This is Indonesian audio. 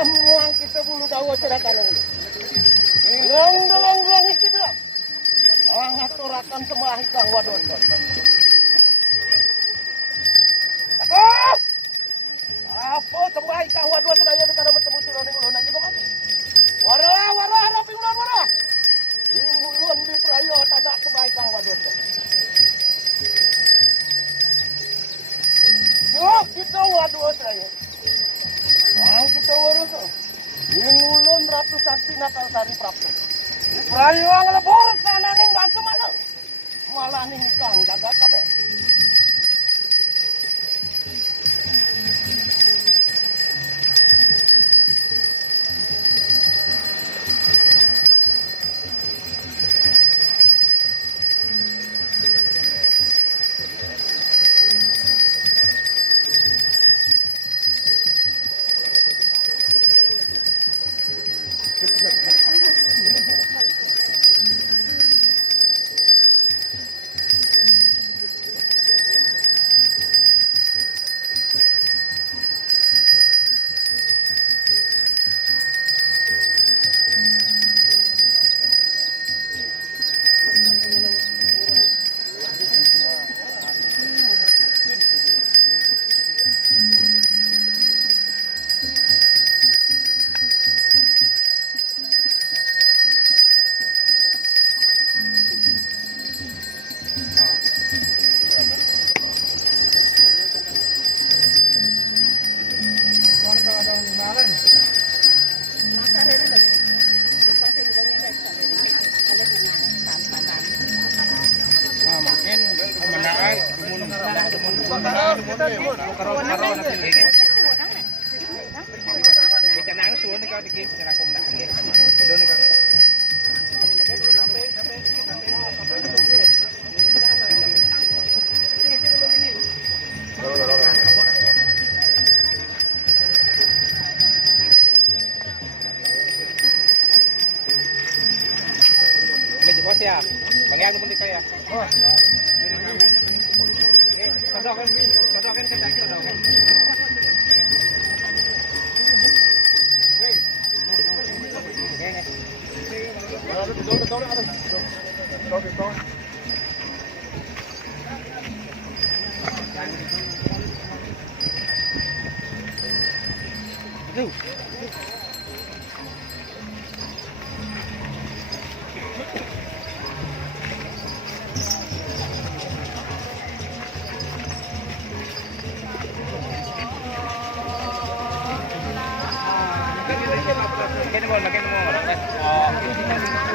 Muang kita bulu dawa ceratan dulu. Long itu dah. Ngaturakan sembah ikang wadon. Apa sembah ikang wadon tidak ada kada bertemu sira ning ulun aja mati. Wara harap ulun wara. Ulun di prayo tadak sembah ikang wadon. Yo kita wadon saya. Kita urus. Ulun Ratu Sakti Natal Sari Prapto. Prayo nglebur sana ning gantu mana? Malah ning kang jaga kabeh. Canang xuống đi coi thì canang cũng nặng nghe. Đôi này coi. Ini je bos ya. Bang yang mesti kaya. Oh. Sodok kan kacang sodok kan. Makin mau, makin mau.